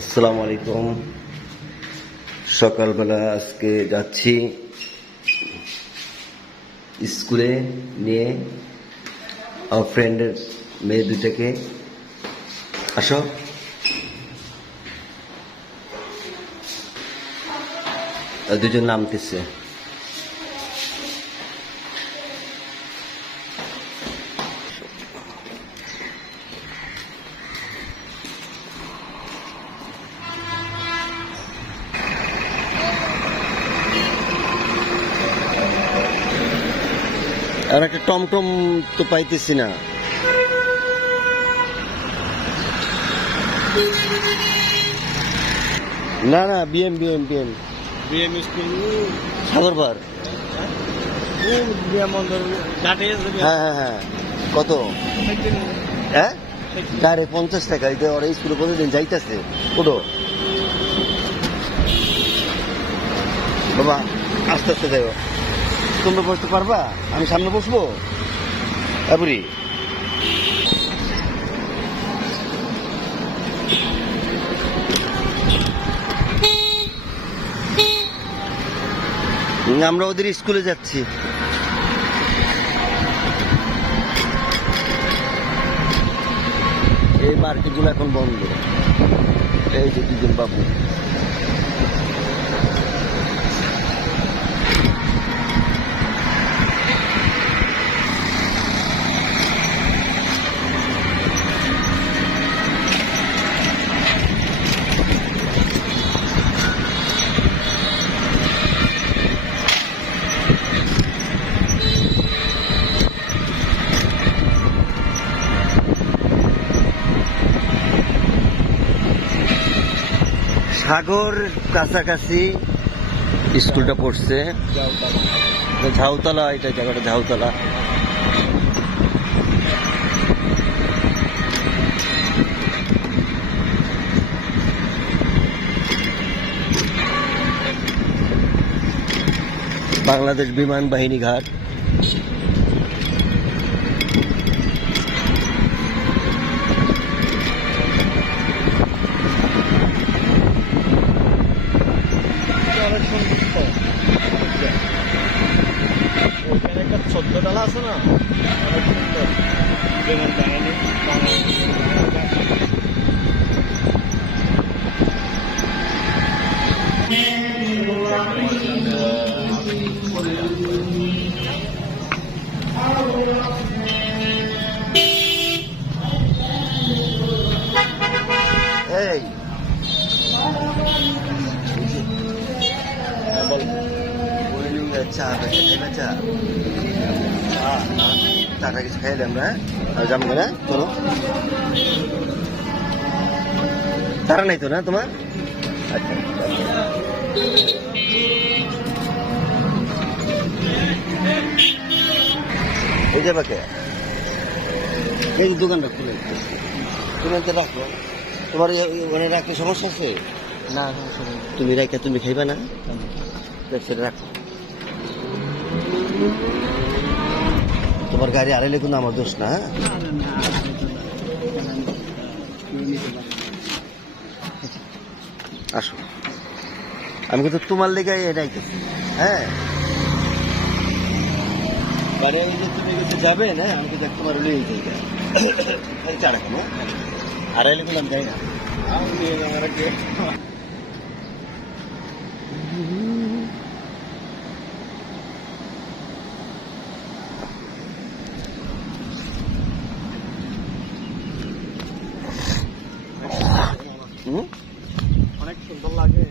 আসসালামু আলাইকুম। সকালবেলা আজকে যাচ্ছি স্কুলে নিয়ে। আমার ফ্রেন্ডের মেয়ে দুটাকে আসো। দুজন নামতেছে। আর একটা টমটম তো পাইতেছি না। না না BM BM BM BM school. সাগরবার হ্যাঁ হ্যাঁ হ্যাঁ। কত? হ্যাঁ? গাড়ি পঞ্চাশ টাকা। এটা ওরা স্কুলে প্রতিদিন যাইতেছে। ওটো বাবা আস্তে আস্তে যাও তোমরা বসতে পারবা? আমি সামনে বসবো? এবারে আমরা ওদের স্কুলে যাচ্ছি। এই মার্কেটগুলো এখন বন্ধ। এই যে দুজন বাবু। সাগর কাছাকাছি স্কুলটা পড়ছে। ঝাউতলা এটা জায়গাটা ঝাউতলা। বাংলাদেশ বিমান বাহিনী ঘাট অনেক সুন্দর তো। ওখানে একটা ছোট্ট ডালা আছে না? বিমান বাহিনী এই বল। চা? চাটা কিছু খাই দিলাম না আর যাম না চলো। তারা নাই তো না তোমার? আচ্ছা। এই যাবা কে এই দোকানটা খুলে তুমি তো রাখো। তোমার ওখানে রাখলে সমস্যা আছে? না তুমি রাখা তুমি খাইবা না? সেটা রাখো। তোমার গাড়ি আড়াইলে কিন্তু আমার দোষ না হ্যাঁ? আসো। আমি কিন্তু তোমার লেগে এটাই হ্যাঁ? গাড়ি আইলে তুমি যাবে না আমি কিন্তু তোমার লই যাই হ্যাঁ? আড়াইলে কিন্তু আমি যাই না আমি নিয়ে আমার কে হুম অনেক সুন্দর লাগে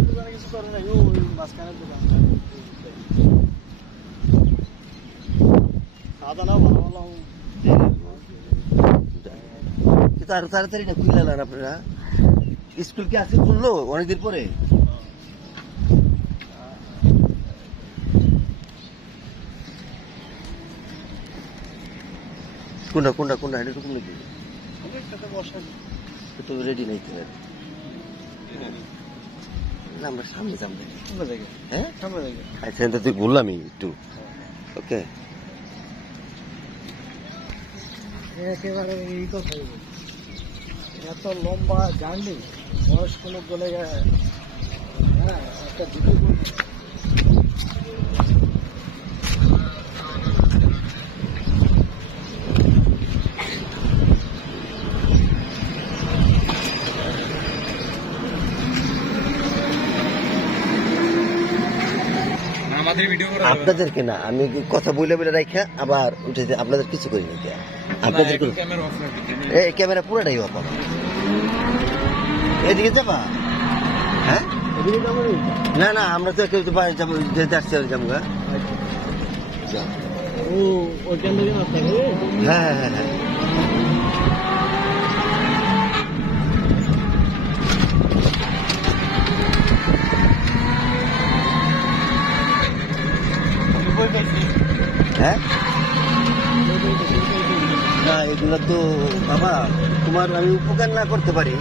দোকানে কিছু করে মাঝখানের দোকান খাওয়া দাওয়া ভালো ভালো। কিন্তু আরও তাড়াতাড়ি না খুলে নেন আপনারা? স্কুল কি আজকে খুললো? অনেকদিন পরে? কোনটা কোনটা কোনটা? এটা কোনটা কি? তো রেডি নাই। না আমরা সামনে যাব হ্যাঁ? আচ্ছা তুই বললামই একটু। ওকে। একেবারে এই। এত লম্বা জার্নি বয়স্ক লোক যায়। হ্যাঁ একটা দুটো আপনাদেরকে না আমি কথা বলে বলে রাখা আবার উঠে আপনাদের কিছু করি না কে। আপনাদের ক্যামেরা অফ রাখি এই ক্যামেরা পুরোটাই অফ আমার। এদিকে যাবা হ্যাঁ নি? না আমরা তো কেউ যাব যেতে আসছি আর যাব গা। গেলে হ্যাঁ হ্যাঁ হ্যাঁ হ্যাঁ হ্যাঁ? না এগুলো তো বাবা তোমার আমি উপকার না করতে পারি।